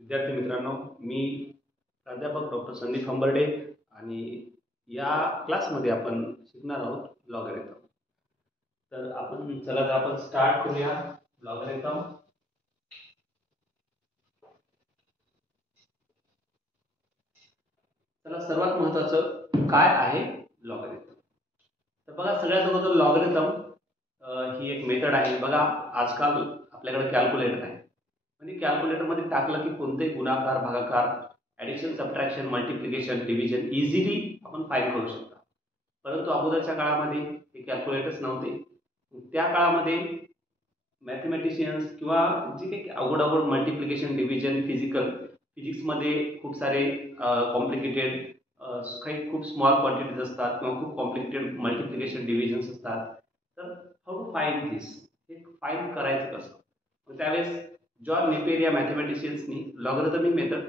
विद्यार्थी मित्रांनो, मी प्राध्यापक डॉक्टर संदीप हंबर्डे आणि या क्लासमध्ये आपण शिकणार आहोत लॉगरिथम. तर आपण स्टार्ट करूया लॉगरिथम. चला, सर्वात महत्त्वाचं काय आहे लॉगरिथम. तर बघा, सगळ्यात अगोदर लॉगरिथम ही एक मेथड आहे. बघा, आजकाल आपल्याकडे कॅल्क्युलेटर आहे. म्हणजे कॅल्क्युलेटरमध्ये टाकलं की कोणतेही गुणाकार, भागाकार, addition, subtraction, multiplication, division easily आपण फाईंड करू शकता. परंतु अगोदरच्या काळामध्ये हे कॅल्क्युलेटर्स नव्हते. त्या काळामध्ये मॅथमॅटिशियन्स किंवा जे काही अवघड अवघड मल्टिप्लिकेशन, डिव्हिजन, फिजिक्समध्ये खूप सारे कॉम्प्लिकेटेड काही खूप स्मॉल क्वांटिटीज असतात किंवा खूप कॉम्प्लिकेटेड मल्टिप्लिकेशन, डिव्हिजन्स असतात. तर हाऊ टू फाइंड दिस, हे फाइंड करायचं कसं. त्यावेळेस जॉन नेपियर या मॅथमॅटिशियन्सनी लॉगरिथमिक मेथड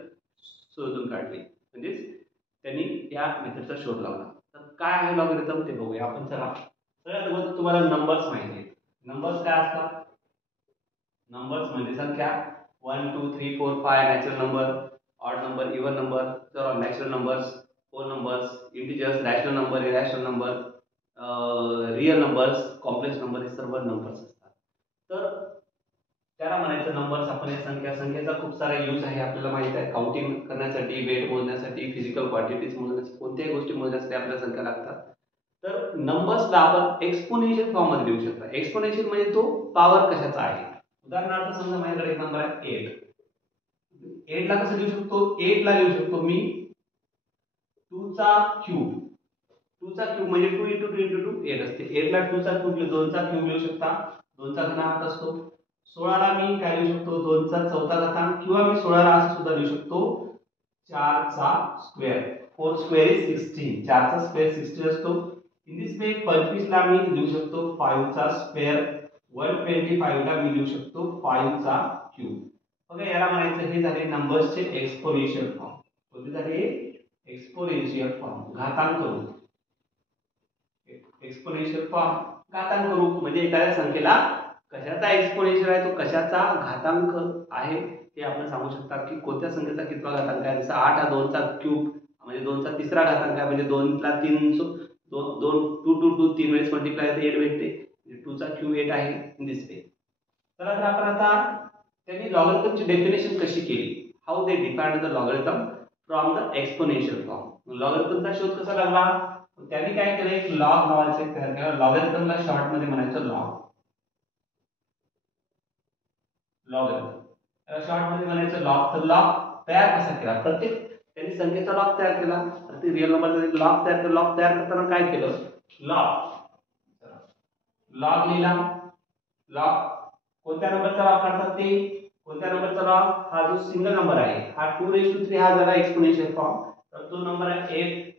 शोधून काढली. म्हणजेच त्यांनी या मेथडचा शोध लावला. तर काय आहे लॉगरिथम ते बघूया आपण. चला, सगळ्यात अगोदर तुम्हाला नंबर्स माहिती आहेत. नंबर्स काय असतात? नंबर्स म्हणजे संख्या 1 2 3 4 5 natural number, odd number, even number, तर natural numbers, whole numbers, integers, rational number, irrational number, real numbers, complex number, हे सर्व नंबर्स असतात. तर त्याला म्हणायचं नंबर्स. आपण या संख्येचा खूप सारा यूज आहे, आपल्याला माहित आहे. काउंटिंग करण्यासाठी, वेट मोजण्यासाठी, फिजिकल क्वांटिटीज मोजण्यासाठी, कोणत्याही गोष्टी मोजण्यासाठी आपल्याला संख्या लागतात. तर नंबर्सला आपण एक्सपोनेन्शियल फॉर्म मध्ये लिहू शकता. एक्सपोनेन्शियल म्हणजे तो पॉवर कशाचा आहे. उदाहरणार्थ समजा माझ्याकडे एक नंबर आहे 8. 8 ला कसं लिहू शकतो? 8 ला लिहू शकतो मी 2 चा क्यूब. 2 चा क्यूब म्हणजे 2 * 2 * 2 8 असते. 8 ला 2 चा क्यूब, 2 चा क्यूब लिहू शकता. 2 चा घन 8 असतो. 16 ला मी काय लिहू शकतो? 2 चा चौथा घातांक, किंवा मी 16 ला असं सुद्धा लिहू शकतो 4 चा स्क्वेअर. 4 square is 16. 4 चा स्क्वेअर 16 असतो. इन दिस वे 25 ला मी लिहू शकतो 5 चा स्क्वेअर. 125 ला मी लिहू शकतो 5 चा क्यूब. बघा, याला म्हणायचं हे झाले नंबर्सचे एक्सपोनेन्शियल फॉर्म. कोणते झाले? एक्सपोनेन्शियल फॉर्म, घातांक रूप. एक्सपोनेन्शियल फॉर्म, घातांक रूप म्हणजे एखाद्या संख्येला कशाचा एक्सपोनेन्शियल आहे, तो कशाचा घातांक आहे हे आपण सांगू शकता की कोणत्या संख्येचा कितवा घातांक आहे. जसं 8 हा 2 चा क्यूब म्हणजे 2 चा तिसरा घातांक आहे. म्हणजे 2 ला 3 2 2 3 वेळेस मल्टिप्लाय 8 भेटते. 2 चा क्यूब 8 आहे. In this way. तर आपण आता त्यांनी लॉगरिथमची डेफिनेशन कशी केली, how they defined the logarithm from the exponential form. लॉगरिथमचा शोध कसा लागला? त्यांनी काय केलं, एक लॉग नावाचे तयार केला. लॉगरिथमला शॉर्ट मध्ये म्हणायचं लॉग. लॉगरिथम शॉर्ट मध्ये म्हणायचं लॉग. तर लॉग तयार कसा केला? प्रत्येक त्यांनी संख्येचा लॉग तयार केला. प्रत्येक रिअल नंबरचा लॉग तयार केला. लॉग तयार करताना काय केलं? लॉग लिहिला. लॉग कोणत्या नंबरचा लॉग काढतात ते? कोणत्या नंबरचा लॉग? हा जो सिंगल नंबर आहे, हा 2 3 हा झाला एक्सपोनेन्शियल फॉर्म. तर तो नंबर आहे 8.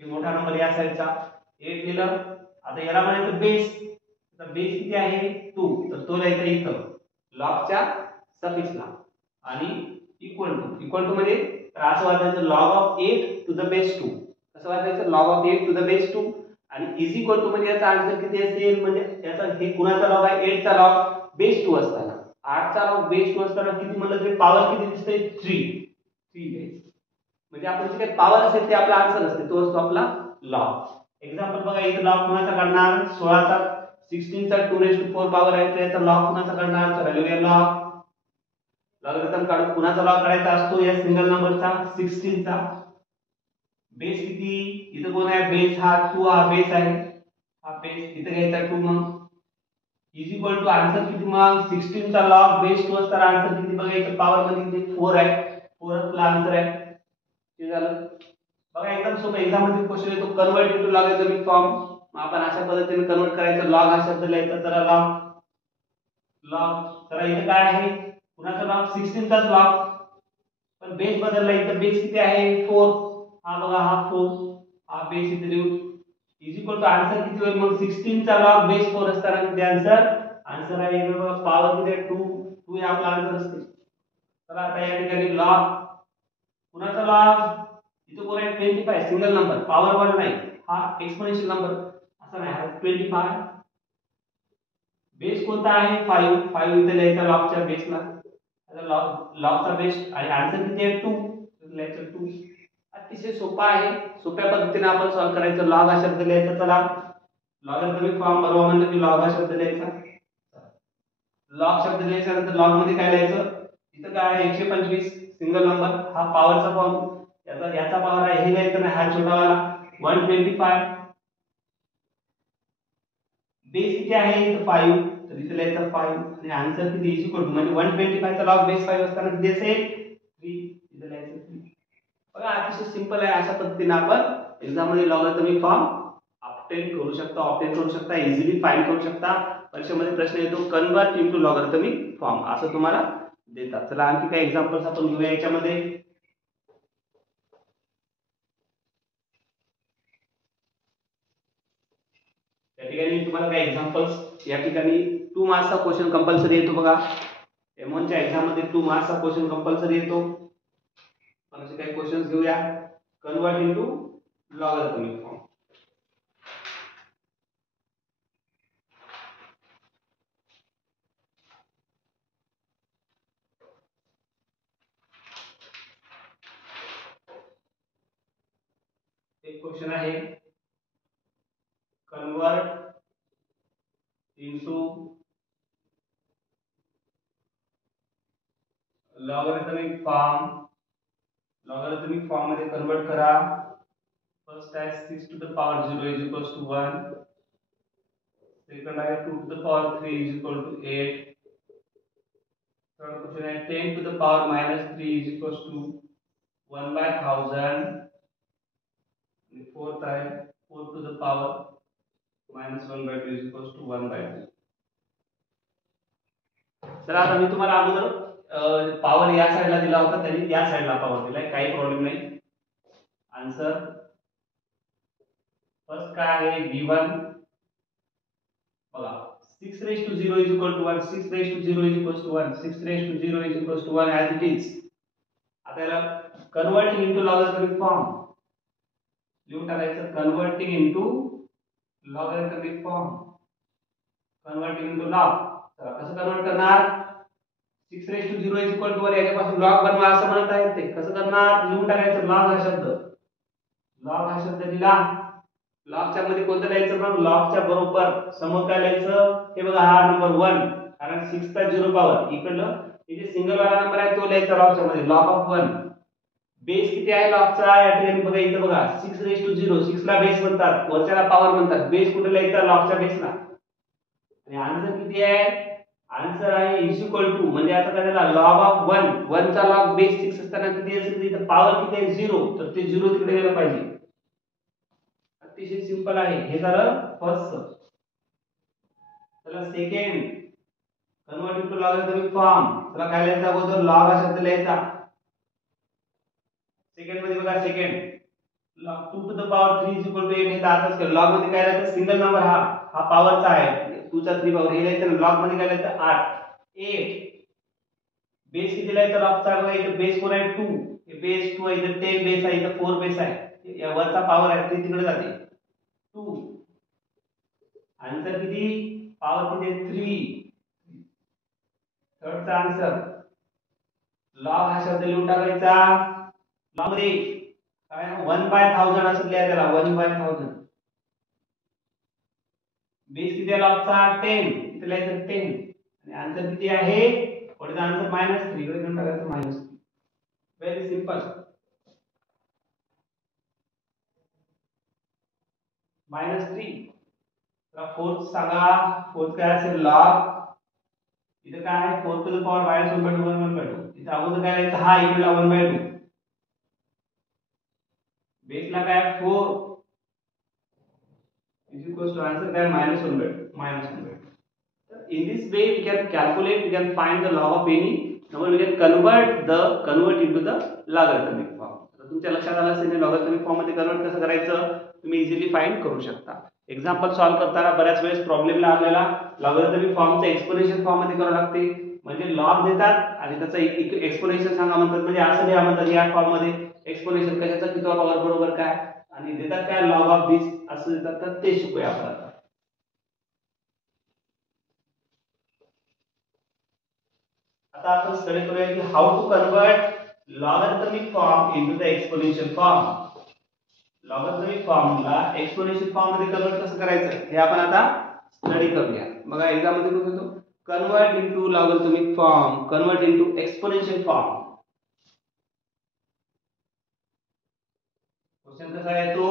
हे मोठा नंबर या साईडचा 8 लिहिलं. आता याला म्हणायचं बेस. तर बेस किती आहे? 2. तर तो लिहायचा इथं लॉगच्या सफिक्सला. आणि इक्वल टू म्हणजे असं वाचायचं log of 8 to the base 2. कसं वाचायचं? Log of 8 to the base 2. आणि इज इक्वल टू म्हणजे याचा आन्सर किती असेल? म्हणजे याचा हे कुणाचा लॉग आहे? 8 चा लॉग बेस 2 असताना. 8 चा लॉग बेस 2 असताना किती म्हणलं तरी पॉवर किती दिसते? 3. म्हणजे आपण जे काही पॉवर असेल ते आपला आन्सर असते, तो असतो आपला लॉग. एक्झाम्पल बघा, इथे लॉग कुणाचा काढणार? 16 चा 16 चा 2⁴ पॉवर आहे, तर याचा लॉग कुणाचा काढणार? तर व्हॅल्यू लॉग. लॉगरिथम काढून कुणाचा लॉग काढायचा असतो? या सिंगल नंबरचा 16 चा. बेस किती? इथं कोण आहे? बेस हा 2 हा बेस आहे. हा बेस इथे घ्यायचा 2. मग इज इक्वल टू आन्सर किती? मग 16 चा लॉग बेस 2 असताना आन्सर किती? बघा, इथे पॉवर मध्ये किती? 4 आहे. 4 आपला आन्सर आहे. हे झालं. बघा, एकदम सोपं एक्झाम्पल क्वेश्चन आहे तो. Convert into logarithmic form. आपण अशा पद्धतीने कन्वर्ट करायचं. लॉग हा शब्द लिहायचा. तर लॉग तर इथे काय आहे? कुणाचा लॉग? 16 चा लॉग. पण बेस बदलला. इथे बेस किती आहे? 4. हा बघा, हा 4. हा बेस इथे लिहू. इज इक्वल टू आन्सर किती होईल? मग 16 चा लॉग बेस 4 असताना किती आन्सर? आन्सर आहे बघा, पॉवर किती आहे? 2. 2 हे आपला आन्सर असते. तर आता या ठिकाणी लॉग कुणाचा लॉग? इथे कोण आहे? 25. सिंगल नंबर, पॉवर 1 नाही. हा एक्सपोनेन्शियल नंबर असा नाही. हा 25. बेस कोणता आहे? 5. 5 इथे लिहायचा लॉगच्या बेसला. आता लॉगचा बेस आणि आन्सर किती आहे 2, लिहायचं 2. अतिशय सोपा आहे. सोप्या पद्धतीने आपण सॉल्व करायचं. लॉग हा शब्द लिहायचा. चला लॉगरिथमिक फॉर्म बनवा म्हणलं की लॉग हा शब्द लिहायचा. लॉग शब्द लिहायचा नंतर लॉग मध्ये काय लिहायचं? इथं काय आहे 125 सिंगल नंबर हा पॉवरचा फॉर्म, याचा पॉवर आहे हे लिहायचं नाही, हा छोटा वाला 125. बेस किती आहे इथं 5, तर इथं लिहायचं 5 आणि आन्सर किती इज इक्वल टू म्हणजे 125 चा लॉग बेस 5 असताना किती असेल 3, इथं लिहायचं 3. बघा अतिशय सिंपल आहे. अशा पद्धतीने आपण एक्झाम मध्ये लॉगरिथमिक फॉर्म ऑब्टेन करू शकता, इझिली फाइंड करू शकता. परीक्षेमध्ये प्रश्न येतो कन्वर्ट इनटू लॉगरिथमिक फॉर्म असं तुम्हाला देतात. चला आणखी काही एक्झाम्पल्स आपण घेऊया याच्यामध्ये. या ठिकाणी तुम्हाला काही एक्झाम्पल्स, या ठिकाणी 2 मार्क्सचा क्वेश्चन कंपल्सरी येतो बघा. M1 च्या एक्झाम मध्ये 2 मार्क्सचा क्वेश्चन कंपल्सरी येतो. आपण असे काही क्वेश्चन्स घेऊया. Convert into logarithmic form. एक क्वेश्चन आहे कन्वर्ट इनटू लॉगरिथमिक फॉर्म मध्ये कन्वर्ट करा. फर्स्ट आहे 6 to the power 0 is equal to 1. Second आहे 2 to the power 3 is equal to 8. Third question है 10 to the power minus 3 is equals to 1 by 1000. Fourth है 4 to the power minus 1 by 2 is equals to 1 by 2. तर आता मी तुम्हाला अगोदर power या साइडला दिला होता, त्यांनी या साइडला पॉवर दिलाय, काही प्रॉब्लेम नाही. आन्सर फर्स्ट काय आहे V1 बघा 6 raised to 0 is equal to 1, 6 raised to 0 is equals to 1, 6 raised to 0 is equals to 1 as it is. आता याला कन्वर्टिंग इनटू लॉगरिथमिक फॉर्म लिहून टाकायचं. Converting into logarithmic form, converting into log. तर कसं convert करणार? 6 raised to 0 is equal to 1 याच्यापासून log बनवा असं म्हणत आहेत ते. कसं करणार? लिहून टाकायचं लॉग हा शब्द. लॉग हा शब्द लिहा. लॉगच्या मध्ये कोणतं लिहायचं? मग लॉगच्या बरोबर समोर काय लिहायचं? हे बघा हा नंबर 1, कारण 6 चा 0 पॉवर इकडलं हे जे सिंगल वाला नंबर आहे तो लिहायचा लॉगच्या मध्ये. Log of 1. बेस किती आहे लॉगचा? या ठिकाणी बघा इथं बघा 6 raised to 0, 6 ला बेस म्हणतात, वरच्याला पॉवर म्हणतात. बेस कुठे लिहायचा? लॉगच्या बेसला. आणि आन्सर किती आहे? आन्सर आहे इज इक्वल टू म्हणजे आता काय झाला लॉग ऑफ 1, 1 चा लॉग बेस 6 असताना किती असेल? इथं पॉवर किती आहे? 0, तर ते 0 तिकडे गेलं पाहिजे. अतिशय सिंपल आहे. हे झालं फर्स्ट. चला second convert into logarithmic form. चला काय लिहायचं? अगोदर लॉग हा शब्द लिहायचा. सेकंड मध्ये बघा second log 2 to the power 3 is equal to 8 हे दाखवत आहे. लॉग मध्ये काय लिहायचं? सिंगल नंबर हा पॉवरचा आहे, 2 चा 3 पॉवर हे लिहायचं. लॉग मध्ये काय लिहायचं? 8. बेस किती लिहायचा लॉगचा? बघा इथे बेस कोण आहे? 2. हे बेस 2 आहे, इथे 10 बेस आहे, इथे 4 बेस आहे. या वरचा पॉवर आहे ते तिकडे जाते 2. आन्सर किती? पॉवर किती आहे? 3. थर्डचा आन्सर लॉग हा शब्द लिहून टाकायचा. लॉग मध्ये काय 1 by 1000 असं लिहायचं त्याला. 1 by 1000. बेस किती आहे लॉगचा? 10, इथे लिहायचं 10 आणि आन्सर किती आहे? What is answer? -3. इकडे लिहून टाकायचं -3. Very simple. -3. तर फोर्थ सांगा. फोर्थ काय असेल? लॉग. इथे काय आहे? 4 टू द पॉवर -1/2 1/2. इथे अगोदर काय लिहायचं? हा इकडला 1/2. बेसला काय 4 is equals to answer काय -1/2. In this way we can calculate, we can find the log of any number, we can convert into the logarithmic form. तर तुमच्या लक्षात आलं असेल लॉगरिथमिक फॉर्म मध्ये कन्वर्ट कसं करायचं तुम्ही इझिली फाइंड करू शकता. एक्झाम्पल सॉल्व करताना बऱ्याच वेळेस प्रॉब्लेमला आपल्याला लॉगरिथमिक फॉर्मचं एक्सपोनेन्शियल फॉर्म मध्ये करावं लागते. म्हणजे लॉग देतात आणि त्याचा एक्सपोनेन्शियल सांगा म्हणतात, म्हणजे असं लिहा म्हणतात या फॉर्म मध्ये एक्सपोनेन्शियल कशाचा कितवा पॉवर बरोबर काय आणि देतात काय लॉग ऑफ दिस असं देतात. तर ते शिकूया आपण. आता आपण स्टडी करूया की how to convert logarithmic form into the exponential form. Logarithmic फॉर्मला एक्सपोनेन्शियल फॉर्म मध्ये कन्वर्ट कसं करायचं हे आपण आता स्टडी करूया. बघा एक्झाम मध्ये कसं होतं, convert into logarithmic form, convert into exponential form. Question कसा आहे तो,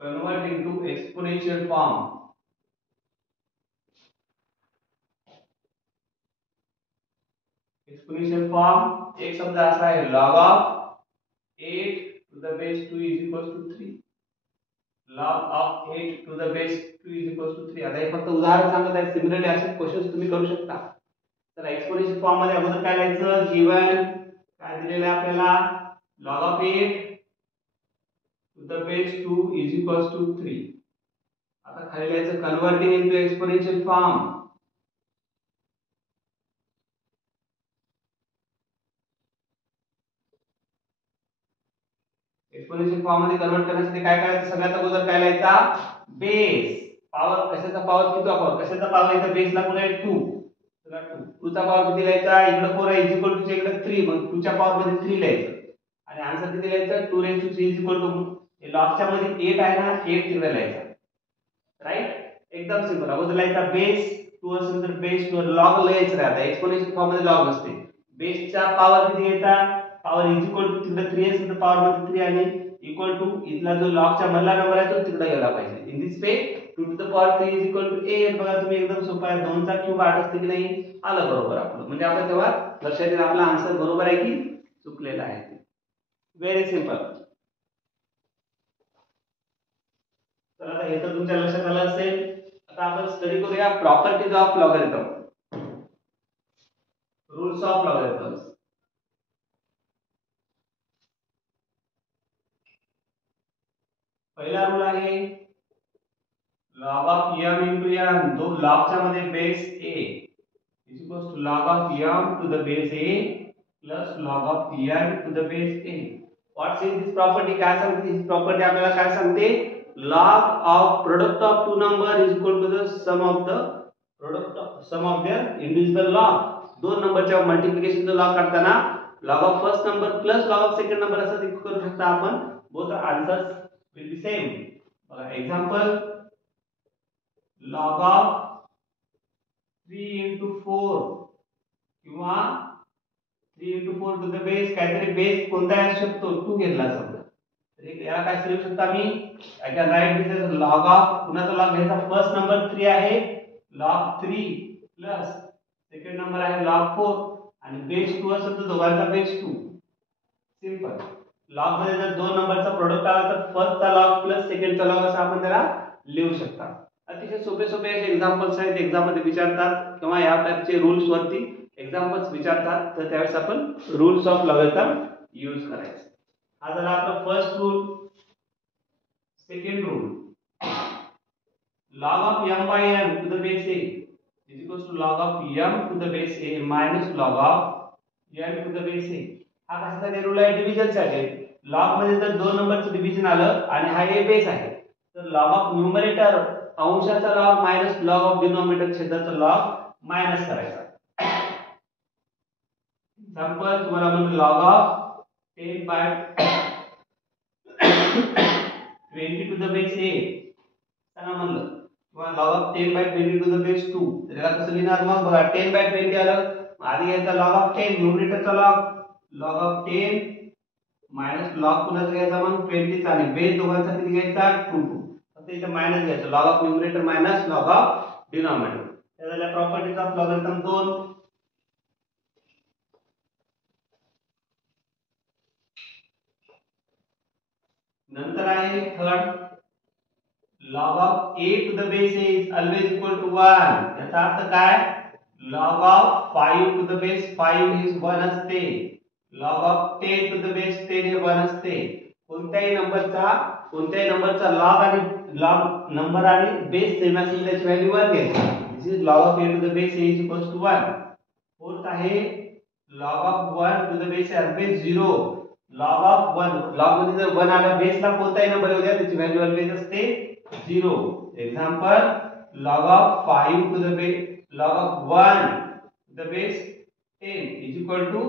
convert into exponential form. Exponential form एक शब्द असा आहे log of 8 to the base 2 is equals to 3. log of 8 to the base 2 is equals to 3. आता हे फक्त उदाहरण सांगत आहे. सिमिलरली असे क्वेश्चन्स तुम्ही करू शकता. तर एक्सपोनेन्शियल फॉर्म मध्ये अगोदर काय लिहायचं, गिवन काय दिलेलं आहे आपल्याला, log of 8 to the base 2 is equals to 3. आता खाली लिहायचं converting into exponential form. Exponential form मध्ये कन्वर्ट करण्यासाठी काय करायचं, सगळ्यात अगोदर काय लिहायचा, बेस. पॉवर कशाचा पॉवर, कितीचा पॉवर, कशाचा पॉवर इथे बेसला कोण आहे 2. चला 2 चा पॉवर किती लिहायचा, इकडे 4 आहे इक्वल टू इकडे 3, मग 2 च्या पॉवर मध्ये 3 लिहायचं आणि आन्सर किती लिहायचं 2 रेज टू 3 इक्वल टू, हे लॉगच्या मध्ये 8 आहे ना, 8 तिकडे लिहायचा. राइट, एकदम सिंपल. अगोदर लिहायचा बेस 2 असेल तर बेस 2 लॉग लिहायचं राहता. एक्सपोनेन्शियल फॉर्म मध्ये लॉग नसते. बेसचा पॉवर किती घ्यायचा, पॉवर इज इक्वल टू तिकडे 3 असेल तर पॉवर मध्ये 3 आणि इक्वल टू इथला जो लॉगच्या मधला नंबर आहे तो तिकडे गेला पाहिजे. In this way 2 to the power 3 is equal to 8. बघा तुम्ही एकदम सोपा आहे. 2 चा क्यूब 8 असते की नाही, आलं बरोबर आपलं. म्हणजे आपण तेव्हा लक्षात येईल आपला आन्सर बरोबर आहे की चुकलेला आहे. Very simple. तर आता हे तर तुमच्या लक्षात आलं असेल. आता आपण स्टडी करूया properties of logarithm, rules of logarithms. पहिला रूल आहे log of m into n. दो लॉगच्या मध्ये base a is equals to log of m to the base a plus log of n to the base a. What is this property? काय सांगते ही property आपल्याला, काय सांगते, log of product of two number is equal to the sum of the product of sum of their indivisible log. दोन नंबरच्या मल्टिप्लिकेशनचा log काढताना log of first number plus log of second number असं करू शकता आपण. both answers will be same. बघा example, log of 3 into 4 किंवा 3 into 4 to the base, काहीतरी बेस कोणता असू शकतो, 2 घेतला समजा, तर याला काय लिहू शकता मी, I can write this as log of, कुणाचा लॉग घ्यायचा, फर्स्ट नंबर 3 आहे log 3 प्लस सेकंड नंबर आहे log 4 आणि बेस 2 असेल तर दोघांचा बेस 2. सिंपल. लॉग मध्ये जर दोन नंबरचा प्रोडक्ट आला तर फर्स्ट चा लॉग प्लस सेकंड चा लॉग असं आपण त्याला लिहू शकता. अतिशय सोपे सोपे असे एक्झाम्पल्स आहेत, एक्झाम मध्ये विचारतात किंवा या टाइपचे रूल्स वरती एक्झाम्पल्स विचारतात, तर त्यावेळेस आपण रूल्स ऑफ लॉगॅरिथम यूज करायचे. हा झाला आपला first rule. Second rule, log of m by n to the base a is equals to log of m to the base a minus log of n to the base a. हा कशासाठी rule आहे, division साठी. Log मध्ये जर दोन नंबरचं division आलं आणि हा ए बेस आहे तर लॉग ऑफ न्यूमरेटर अंशाचा log minus log of denominator छेदाचा लॉग मायनस करायचा. एक्झाम्पल तुम्हाला म्हणतो log of 10 by 20 to the base a सांगा म्हणलं, किंवा log of 10 by 20 to the base 2, तर याला कसं लिहिणार मग, बघा 10 by 20 आलं, आधी घ्यायचा log of 10 न्यूमरेटरचा log of 10 minus log कुणाचा घ्यायचा मग 20 चा आणि बेस दोघांचा किती घ्यायचा 2 2. फक्त इथे मायनस घ्यायचं, log of numerator minus log of denominator. हे झाल्या प्रॉपर्टीज ऑफ लॉगॅरिथम 2. नंतर आहे third, log of a to the base a is always equal to 1. याचा अर्थ काय, log of 5 to the base 5 is 1 असते, log of 10 to the base 10 हे 1 असते. कोणत्याही नंबरचा log आणि log नंबर आणि बेस सेम असेल त्याची व्हॅल्यू 1 घ्यायची. दिस is log of a to the base a is equals to 1. Fourth आहे log of 1 to the base a always 0. log of 1, log मध्ये जर 1 आला बेसला कोणताही नंबर येऊ द्या त्याची व्हॅल्यू ऑलवेज असते 0. Example log of 5 to the base, log of 1 to the base 10 is equal to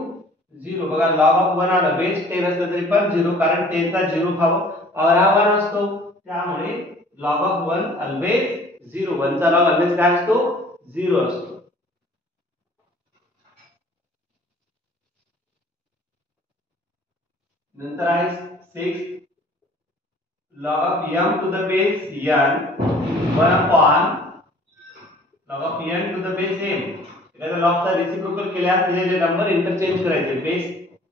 0. बघा लॉग ऑफ 1 आला, बेस 10 असलं तरी पण 0, कारण 10 चा 0 पॉवर हा 1 असतो, त्यामुळे लॉग ऑफ 1 ऑलवेज 0. 1 चा लॉग ऑलवेज काय असतो? 0 असतो. नंतर आहे 6 log of m to the base n 1 upon log of n to the base m. त्याचा लॉग चा रेसिप्रोकल केल्यास दिलेले नंबर इंटरचेंज करायचे, बेस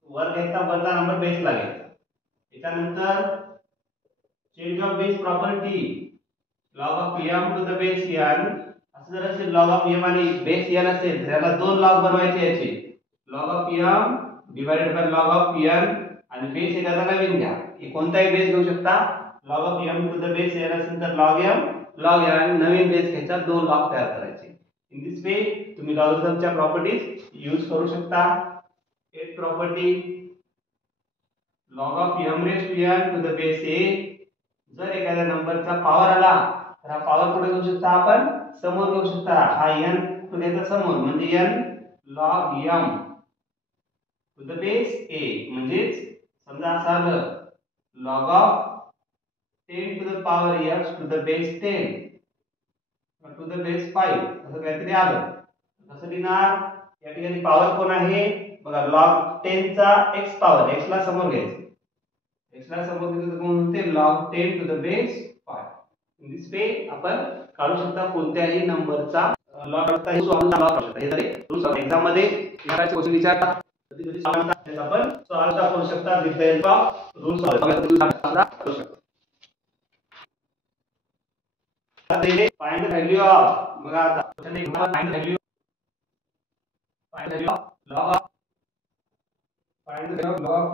वर घ्यायचा, वरचा नंबर बेस ला घ्यायचा. त्यानंतर change of base property log of m to the base n. असं जर असेल log of m आणि बेस n असेल तर याला दोन लॉग बनवायचे याचे, log of m divided by log of n आणि बेस एखादा नवीन घ्या. कोणताही बेस घेऊ शकता. log of m to the base n असेल तर log m आणि नवीन बेस घ्यायचा, दोन लॉग तयार करायचे. इन दिस वे तुम्ही लॉगरिथमच्या प्रॉपर्टीज यूज करू शकता. Eight property log of m raised to n to the base a. जर एखाद्या नंबरचा पॉवर आला तर हा पॉवर कुठे घेऊ शकता आपण? समोर घेऊ शकता. हा n तो घ्यायचा समोर, म्हणजे n log m to the base a. म्हणजे समजा असं आलं log of 10 to the power x to the base 10 to the base 5 असं काहीतरी आलं. कसं लिहिणार? या ठिकाणी पॉवर कोण आहे? बघा log 10 चा x पॉवर, x ला समोर घ्यायचं, x ला समोर घेतलं तर कोण होते? log 10 to the base 5. In this वे आपण काढू शकता कोणत्याही नंबरचा लॉग काढता येईल, सॉल्व्ह काढू शकता. हे झाले रूल्स ऑफ एग्जाम मध्ये याचे क्वेश्चन विचारतात, कधी सॉल्व्ह आपण सॉल्व्ह करू शकता with the help of rules of करू शकता. फाइंड द व्हॅल्यू ऑफ, बघा आता क्वेश्चन एक find the value of log of find the value of log of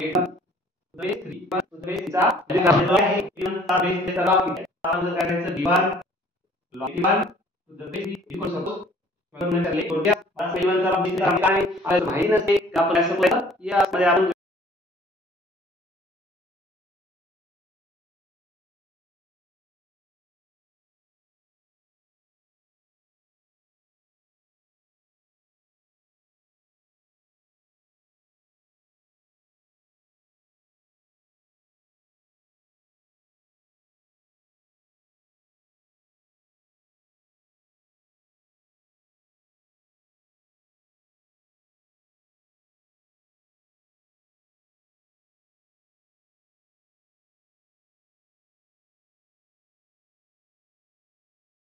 base 3 तो बेस चा व्हॅल्यू काढलेला आहे. 3 चा बेस त्याचा लॉग किती आहे? आपण जर करायचं d1 log 1 to the base equal suppose आपण म्हणले थोडक्यात 1 चा लॉग किती आहे काय आहे माहिती नसते, आपण असं बोलायचं या मध्ये आपण